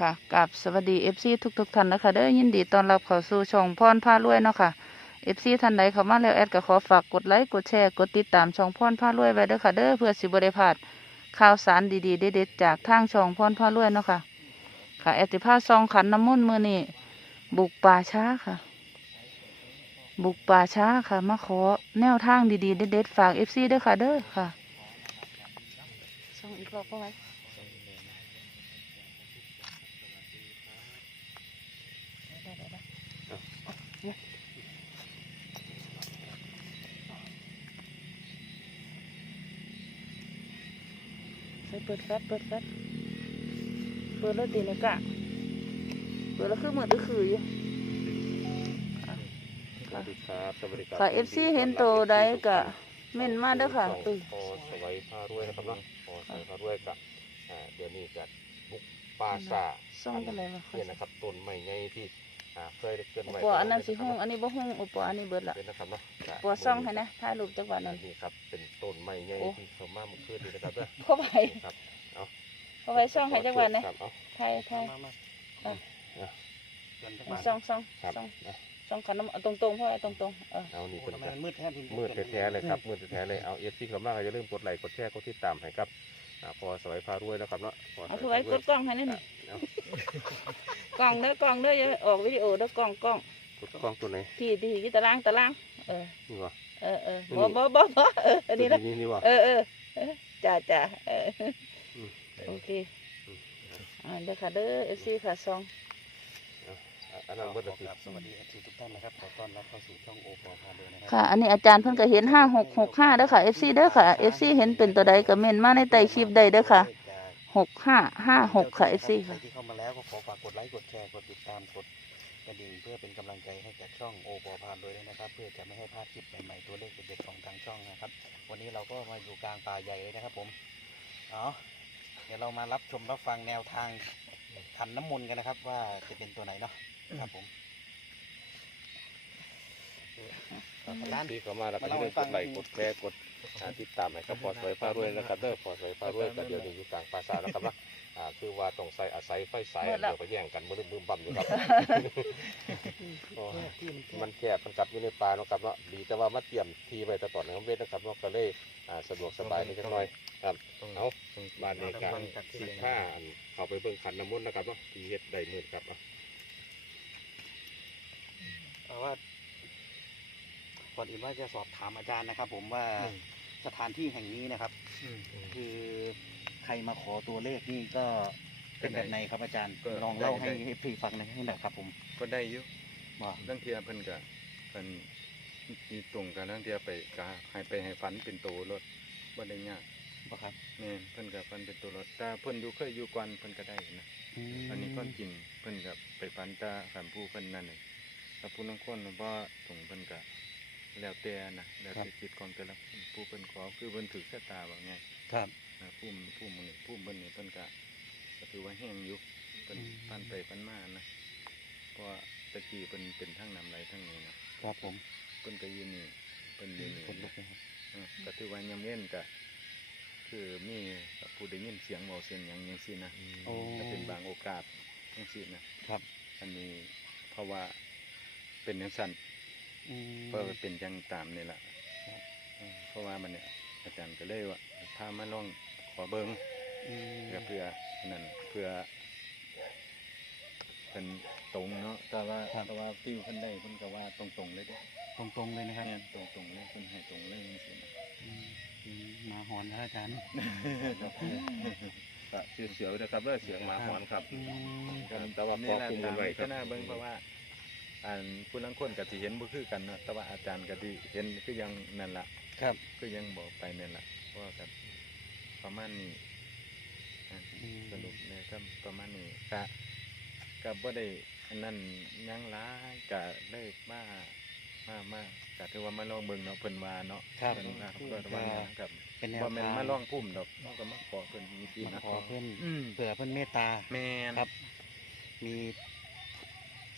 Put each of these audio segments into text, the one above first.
ค่ะกับสวัสดีเอฟซีทุกๆท่านนะคะเด้อยินดีต้อนรับเข้าสู่ช่องพรพารวยเนาะค่ะเอฟซีท่านใดเข้ามาแล้วแอดก็ขอฝากกดไลค์กดแชร์กดติดตามช่องพรพารวยไว้เด้อค่ะเด้อเพื่อสิบได้พลาดข่าวสารดีๆเด็ดๆจากทางช่องพรพารวยเนาะค่ะค่ะแอดติพาซองขันน้ำมนต์มือนี่บุกป่าช้าค่ะ บุกป่าช้าค่ะมาขอแนวทางดีๆเด็ดๆฝากเอฟซีเด้อค่ะเด้อค่ะซองอีกรอบก็ไว้ เปิดแฟตเปิดแฟตเปิดแล้วตีนะกะเปิดแล้วคือเหมือนคือคืออยู่ค่ะสวัสดีครับสวัสดีครับค่ะ FC เห็นโตใดกะเม่นมาเด้อค่ะตุตุ้ยพอสวัยพารวยนะครับเนาะพอสวัยพารวยกับอ่าเดี๋ยวนี้กับบุกป่าซาซ่องกันเลยว่ะเนี่ยนะครับต้นไม้ใหญ่ที่ อ่าเคยได้เกินอุไว้ปอันนั้นสิห้องอันนี้บ่ห้องอุปอันนี้เบิดละเป็นนะครับเนาะก็ปัวซ่องให้นะถ่ายรูปจักหวะอันั้นนนี้ครับเป็นต้นไม้ใหญ่โอ้ ที่เขามาเมื่อคืนนี้นะครับเด้อเข้าไปนี่ครับเอาเข้าไปซ่องให้จักหวะนะครับเอาถ่ายถ่ายมามาอะเดินจักเอาบาทซ่องซ่องครับซ่องเอาซ่องขันน้ำเอาตรงๆเพราะว่าตรงๆเออเอานี่โอ้เป็นทำไมครับมันมืดแท้พี่มืดแท้ๆเลยครับมืดแท้ๆเลยเอาเอฟซีเขามากอย่าลืมกดไลค์กดแชร์กดติดตามให้ครับอ่าพอสวัยพารวยนะครับเนาะพอสเอาวัยถือไว้พารวยกดกล้องให้นี่หอะน่อยเอา กล้องเด้อกล้องเด้ออย่าออกวิดีโอเด้อกล้องกล้องกดกล้องตัวไหนที่ที่ที่ตารางตาราง เออนี่วะเออเออนี่บ่บ่บ่บ่เอออันนี้นะนี่นี่วะเออเออเออจ้าจ้าเอออมโอเคอืมอ่าเด้อค่ะเด้อเอฟซีค่ะซองอันนั้นขเบิดอละสิครับสวัสดีทุกทุกท่านนะครับขอต้อนรับเข้าสู่ช่องโอปอพาเลยนะครัค่ะอันนี้อาจารย์เพิ่นก็เห็นห้าหกหกห้าเด้อค่ะเอฟซีเด้อค่ะเอฟซีเห็นเป็นตัวใดก็เม่นมาในใต้คลิปใดเด้อค่ะ หกห้าห้าหกค่ะเอฟซีใครค่ะ ที่เข้ามาแล้วก็ขอฝากกดไลค์กดแชร์กดติดตามกดกระดิ่งเพื่อเป็นกำลังใจให้กับช่องโอปอพาเลยด้วยนะครับ เพื่อจะไม่ให้พลาดคลิปใหม่ๆตัวเลขเด็ดๆของทางช่องนะครับ วันนี้เราก็มาอยู่กลางป่าใหญ่เลยนะครับผมเอาเดี๋ยวเรามารับชมรับฟังแนวทางขันน้ำมนต์กันนะครับ ว่าจะเป็นตัวไหนเนาะครับผม ร้าน ที่เขามาแล้วก็อย่าลืมกดไลค์กดแชร์กดอ่าติดตามให้ครับพอสวยพารวยนะครับเด้อพอสวยพารวยก็เดี๋ยวนี้อยู่กลางปราสาทแล้วครับนะอ่าคือว่าต้องใส่อาศัยไฟสายหมดแล้วเดี๋ยวไปแย่งกันมือบึมบั่มอยู่ครับ โอ้มันแคบมันกลับอยู่ในป่าเนาะครับเนาะดีแต่ว่ามาเตรียมทีไว้แต่ตอนน้ำเวทนะครับเนาะก็เลยอ่าสะดวกสบายนิดหน่อยครับเอาบ้านนี้กันสิบห้าอันเข้าไปเบิ่งขันน้ำมนต์นะครับเนาะที่เฮ็ดได้หมื่นครับอะ เอาว่า ก่อนอื่นว่าจะสอบถามอาจารย์นะครับ ผมว่าสถานที่แห่งนี้นะครับคือใครมาขอตัวเลขนี่ก็เป็นแบบไหนครับอาจารย์ก็ลองเล่าได้ให้ได้ให้พี่ฟังหน่อยให้หน่อยครับ ผม ก็ได้อยู่ว่าลังเทียเพิ่นก็เพิ่นมีตรงกันลังเทียไปก็ให้ไปให้ฝันเป็นตัวรถบ่ได้ยากว่าครับแม่นเพิ่นก็ฝันเป็นตัวรถแต่เพิ่นอยู่เคยอยู่ก่อนเพิ่นก็ได้นะอันนี้ก็จริงเพิ่นก็ไปฝันแตาฝันผู้เพิ่นนั่นน่ะถ้าผู้นังคนบ่ตรงเพิ่นก็ แล้วแต่นะแล้วแต่จิตของแต่ละคนผู้เพิ่นขอคือเพิ่นถือชะตาว่าไงครับนะผู้ผู้มื้อนี้ผู้เพิ่นนี่เพิ่นก็ก็ถือว่าแห้งอยู่เพิ่นอืมฝันไปฝันมานะเพราะว่าตะกี้เป็นเป็นทั้งนำไรทั้งนี้นะครับผมเพิ่นก็อยืนนี่เพิ่นอยืนนี่ผมลุกนะครับเออก็ถือว่ายามเย็นก็คือมีผู้ได้ยินเสียงเบาเสียงหยังจังซี่นะโอ้ก็เป็นบางโอกาสจังซี่นะครับ อันนี้เพราะว่าเป็นจังซั่นอืม เพราะว่าเป็นจังตามนี่ล่ะครับเออเพราะว่ามันเนี่ย อาจารย์ก็เลยว่าพามาลองขอเบิ่งอืมเพื่อเพื่อนั่นเพื่อเป็นตรงเนาะแต่ว่าแต่ว่าติ้วเพิ่นได้เพิ่นก็ว่าตรงๆเลยเด้ตรงๆเลยนะครับแม่นตรงๆเลยเพิ่นให้ตรงเลยจังซี่นะอืมอืมหมาหอนนะอาจารย์ก็เสียวๆนะครับเด้อเสียงหมาหอนครับอืมครับแต่ว่าขนี่อแหละคุมตากันมไว้คพิรับจารณาเบิ่งเพราะว่า อันผู้ลางคนก็สิเห็นบ่คือกันเนาะแต่ว่าอาจารย์ก็สิเห็นคือยังนั่นล่ะครับคือยังบอกไปนั่นล่ะเพราะว่าก็ประมาณนี้อะอืม สรุปเนี่ยก็ประมาณนี้ก็ก็บ่ได้อันนั้นหยังหลายก็ได้มามามาก็ถือว่ามาลองเบิ่งเนาะเพิ่นว่าเนาะครับเพิ่นว่าเพิ่นว่าครับเป็นแนวบ่แม่นทางมาลองพุ่มดอกเนาะก็มาขอเพิ่นจริงๆมานะขอเพื่อนอืมเผื่อเพื่อนเมตตา แม่น ครับ มี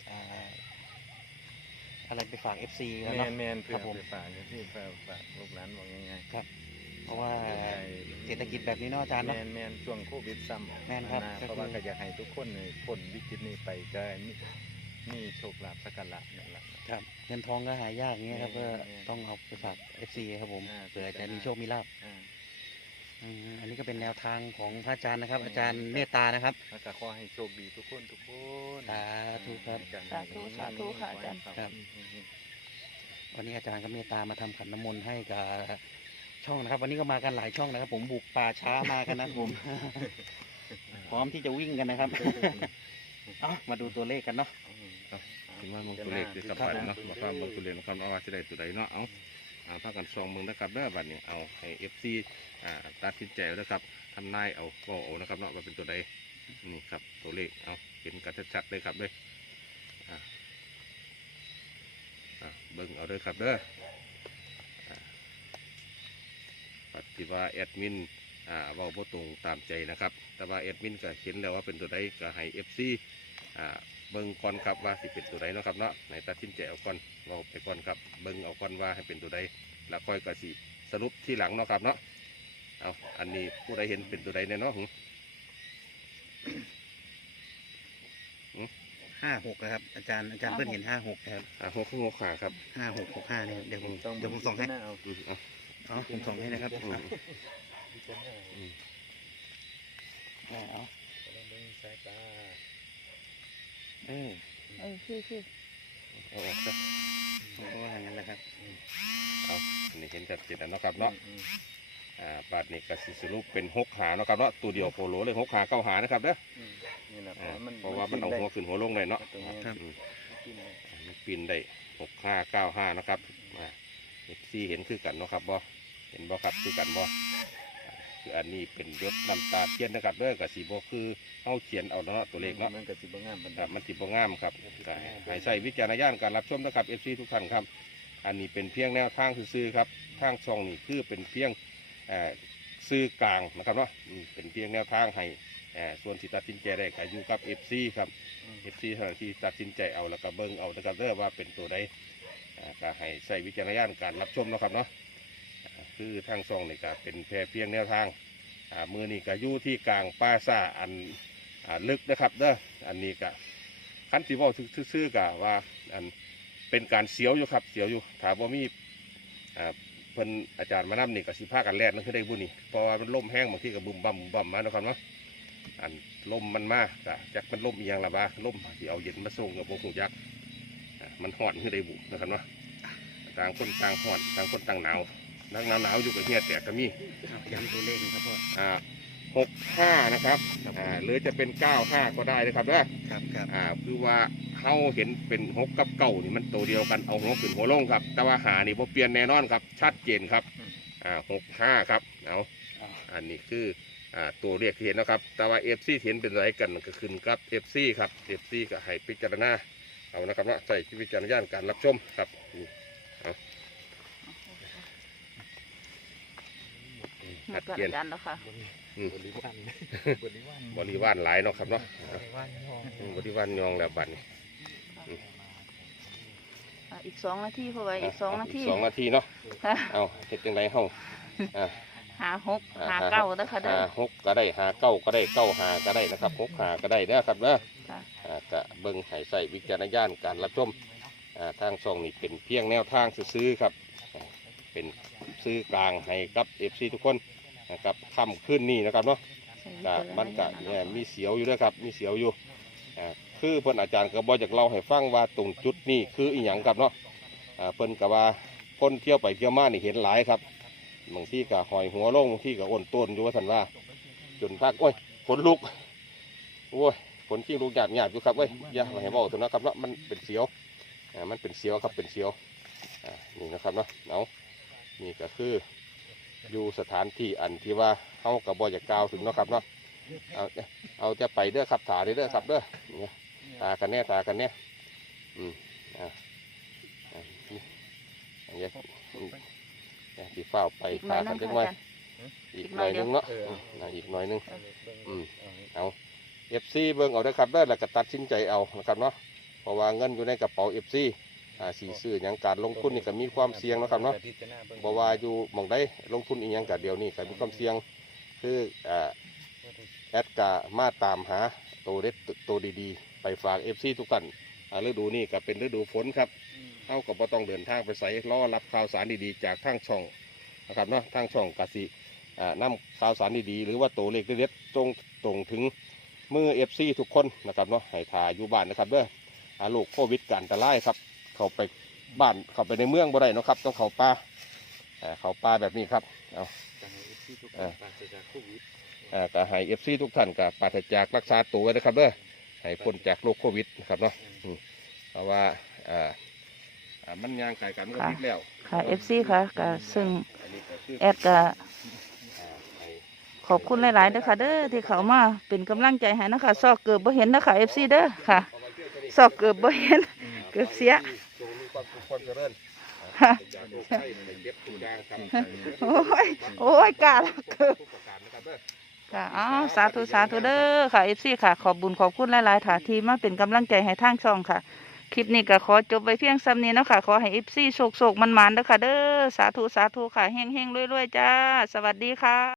อ่า อะไรไปฝาก FC แล้วแมเนาะ นแมนเพื่คอรับผม ไปฝากเนี่ยที่ฝากฝากลูกหลานบอกง่ายครับ เพราะว่าๆได้เศรษฐฐกิจแบบนี้เนาะอาจารย์แมเนาะ นแมนช่วงโควิดซ้ำแม่นครับนะก็คือ เพราะว่าก็อยากให้ทุกคนเนี่ยพ้นวิกฤตนี้ไปก็มีมีโชคลาภสักการะนั่นแหละ ครับเงินทองก็หายากอย่างเงี้ยครับแม่ก็นแม่นต้องเอาไปฝาก FC ครับผมอ่า เผื่อจะมีโชคมีลาภ อ่า อืมอันนี้ก็เป็นแนวทางของพระอาจารย์นะครับแม่นอาจารย์เมตตานะครับแล้วก็ขอให้โชคดีทุกคนทุกคนสาธุครับสาธุสาธุค่ะอาจารย์ครับ วันนี้อาจารย์ก็เมตตามาทำขันน้ำมนต์ให้กับช่องนะครับ วันนี้ก็มากันหลายช่องนะครับ ผมบุกป่าช้ามากันนะครับผม พร้อมที่จะวิ่งกันนะครับเอามาดูตัวเลขกันเนาะถึงว่ามึงตัวเลขคือกับครับบัตรเนาะบอกว่ามึงตัวเลขนะครับว่าจะได้ตัวใดเนาะเอา อ่าพากันซองมึงนะครับเด้อบัตรนี้เอาให้เอฟซีอ่าตัดสินใจเอานะครับทำนายเอาก็เอานะครับเนาะว่าเป็นตัวใดนี่ครับตัวเลขเอาเห็นกันชัดๆเลยครับเลยอ่าเบิ่งเอาเลยครับเด้อปฏิว่าแอดมินอ่าเว้าบ่ตรงตามใจนะครับ แต่ว่าแอดมินก็เห็นแล้วว่าเป็นตัวใดก็ให้เอฟซีอ่า เบิ่งก่อนครับว่าสิเป็นตัวใดเนาะครับเนาะในตัดสินใจเอาก่อนเราไปก่อนครับเบิ่งเอาก่อนว่าให้เป็นตัวใดแล้วค่อยก็สิสรุปที่หลังเนาะครับเนาะเอาอันนี้ผู้ใดเห็นเป็นตัวใดแน่เนาะหึห้าหกนะครับ อาจารย์อาจารย์เพื่อนเห็นห้าหกครับอ่าหกหกขาครับห้าหกหกห้าเนี่ยเดี๋ยวผมต้องเดี๋ยวผมส่องให้เอาอืมเอาเอาผมส่องให้นะครับอืมอะอืมเอาเอาสายตา เออเออคือคือเอาออกซะผมก็ว่าอย่างนั้นแหละครับเอาอันนี้เห็นชัดเจนแล้วเนาะครับเนาะอืมอ่าบาทนี้ก็สิสรุปเป็นหกหาเนาะครับเนาะตัวเดียวโปโลเลยหกหาเก้าหานะครับเด้ออืมนี่แหละอ่ามันเพราะว่ามันเอาหัวขึ้นหัวลงเลยเนาะตรงนี้ครับอืมกินเลยมันปีนได้หกห้าเก้าห้านะครับอ่าเอฟซีเห็นคือกันเนาะครับบ่เห็นบ่ครับคือกันบ่อ่าคื ออันนี้เป็นยศน้ำตาเทียนนะครับเด้อกับสีบ่คือเอาเขียนเอาเนาะตัวเลขเนาะมันก็สิบ่งามปานคใดรับมันสิบ่งามครับก็ให้ใช้วิจารณญาณการรับชมนะครับเอฟซีทุกท่านครับ อันนี้เป็นเพียงแนวทางซื่อๆครับทางช่องนี่คือเป็นเพียงเอ่อซื้อกลางนะครับเนาะอืมเป็นเพียงแนวทางให้เอ่อส่วนสิตัดสินใจได้ก็อยู่กับเอฟซีครับอืมเอฟซีเท่านั้นที่ตัดสินใจเอาแล้วก็เบิ่งเอานะครับเด้อว่าเป็นตัวใดอ่าก็ให้ใส่วิจารณญาณการรับชมเนาะครับเนาะอ่า คือทางช่องนี่ก็เป็นแค่เพียงแนวทางอ่ามือนี่ก็อยู่ที่กลางป่าซ่าอันอ่าลึกนะครับเด้ออันนี้ก็คันสิเว้าซื่อๆก็ว่าอันเป็นการเสียวอยู่ครับเสียวอยู่ถามว่ามีอ่าเพิ่นอาจารย์มานํนี่ก็สิพากันแล่นนั่นคือได้บุญนี่เพราะว่ามันล่มแห้งบางที่ก็บุ่มบ่ำบุ่มบ่มาเนาะครับเนาะอันลมมันมากะจักมันลมอีหยังละบ้าลมที่เอาเย็นมาส่งกับพวกหูยักษ์มันห่อนขึ้นได้บุนะครับเนาะต่างคนต่างห่อนต่างคนต่างหนาว นักหนาวหนาวอยู่กับเฮียแตกก็มีเอาย้ำตัวเลขนะครับพ่ออ่าหกห้านะครับอ่าหรือจะเป็นเก้าห้าก็ได้นะครับนะครับครับอ่าคือว่าเขาเห็นเป็นหกกับเก้านี่มันตัวเดียวกันเอาหัวขึ้นหัวลงครับ แต่ว่าหานี่พอเปลี่ยนแน่นอนครับ ชัดเจนครับอ่าหกห้าครับเอาเอาอันนี้คืออ่าตัวเรียกที่เห็นนะครับ แต่ว่าเอฟซีเห็นเป็นไรกันก็ขึ้นกับเอฟซีครับเอฟซีก็ให้พิจารณาเอานะครับเนาะใส่วิจารณญาณการรับชมครับ นี่เอาหมชัดดกับเจนอาจารย์แล้วค่ะอืมบริวารบริวารบริวารหลายเนาะครับเนาะบริวารยองอืมบริวารยองแล้วบัดนี้อะอีกสองนาทีเพราะว่าอีกสองนาทีสองนาทีเนาะค่ะเอาเห็ดยังไงเฮาอ่าหาหกหาเก้าแล้วค่ะเด้อหาหกก็ได้หาเก้าก็ได้เก้าหาก็ได้นะครับหกหาก็ได้นะครับเนาะค่ะอ่าก็เบิ่งให้ใส่วิจารณญาณการรับชมอ่าทางช่องนี่เป็นเพียงแนวทางซื้อๆครับอ่าเป็นซื้อกลางให้กับเอฟซีทุกคน นะครับค่ำขึ้นนี่นะครับเนาะใส่วิก็จารณมันก็ญาณเนี่ยเนาะมีเสียวอยู่ด้วยครับ มีเสียวอยู่อ่าคือเพิ่นอาจารย์ก็บอกจากเราให้ฟังว่าตรงจุดนี้คืออีหยังครับเนาะอ่าเพิ่นก็ว่าคนเที่ยวไปเที่ยวมานี่เห็นหลายครับบางที่ก็หอยหัวลงบางที่ก็อ้นต้นอยู่ว่าท่านว่า จนพักโอ้ยขนลุกโอ้ยขนขี้ลุกหยาบหยาบอยู่ครับเว้ยอย่าให้บอกถึงนะครับเนาะมันเป็นเสียวอ่ามันเป็นเสียวครับเป็นเสียวอ่านี่นะครับเนาะเอานี่ก็คือ อยู่สถานที่อันที่ว่าเฮากับบอยากกล่าวถึงเนาะครับเนาะเอาเอาจะไปเด้อครับถาเด้อครับเด้อเนี่ยตากันแน่ตากันแน่อืมอ่าอ่านี่อันนี้อืมอ่าที่เฝ้าไปอีกหน่ตาอยกันึนงจังค่ะไว้อาจารย์อีกหน่อยหนึงเนาะเอออืมอ่าอีกหน่อยหนึงอือืมมเอาเอฟซีเบิ่งเอาเด้อครับเด้อแล้วก็ตัดสินใจเอานะครับเนาะเพราะว่าเงินอยู่ในกระเป๋าเอฟซี อ่าสีซื้อหยังการลงทุนนี่ก็มีความเสี่ยงเนาะครับเนาะพิจารณาเบิ่งบ่ว่าอยู่หม่องใดลงทุนอีหยังก็เดียวนี่ก็มีความเสี่ยงคืออ่าแอดกามาตามหาตัวเด็ดตัวดีๆ ไปฝากเอฟซีทุกท่านอ่าฤดูนี้ก็เป็นฤดูฝนครับเท่ากับว่าต้องเดินทางไปใส่รอรับข่าวสารดีๆ จากทางช่องนะครับเนาะทางช่องกสิอ่านำข่าวสารดีๆ หรือว่าตัวเลขเด็ดๆตรงตรงถึงมือเอฟซีทุกคนนะครับเนาะให้ถ่ายอยู่บ้านนะครับเด้ออาโรคโควิดกันอันตรายครับ เข้าไปบ้านเข้าไปในเมืองบ่ได้เนาะครับ ต้องเข้าป่าอ่าเข้าป่าแบบนี้ครับเอาจะให้ที่ทุกคเอนอปราศจากโควิดอ่าก็ให้เอฟซีทุกท่านกับปราศจากรักษาตัวไว้นะครับเด้อให้พ้นจากโรคโควิดนะครับเนาะอืมเพราะว่าอ่าอ่ามันย่างไก่กันมันก็ค่ะพิษแล้ว ค่ะ FC ค่ะก็ซึ่งอันนี้ก็คือแอดก็อ่าให้ขอบคุณหลายๆเด้อค่ะเด้อที่เขามาเป็นกำลังใจให้นะคะซอกเกือบบ่เห็นนะคะ FC เด้อค่ะเอาไว้เที่ยวตัวนี้ซอกเกือบบ่เห็นเกือบเสียจงมี ความสุขความเจริญค่ะอย่าโรคไข้อย่าเจ็บทุกอย่างครับโอ้ยโอ้ยกล้าละเกือบทุกประการนะครับเด้อ ค่ะอ้าวสาธุสาธุเด้อค่ะ FC ค่ะ ขอบบุญขอบคุณหลายๆค่ะที่มาเป็นกำลังใจให้ทางช่องค่ะ คลิปนี้ก็ขอจบไว้เพียงซ้ำนี้เนาะค่ะ ขอให้ FC โชคโชคมันๆเด้อค่ะ เด้อสาธุสาธุค่ะเฮงๆรวยๆจ้า สวัสดีค่ะ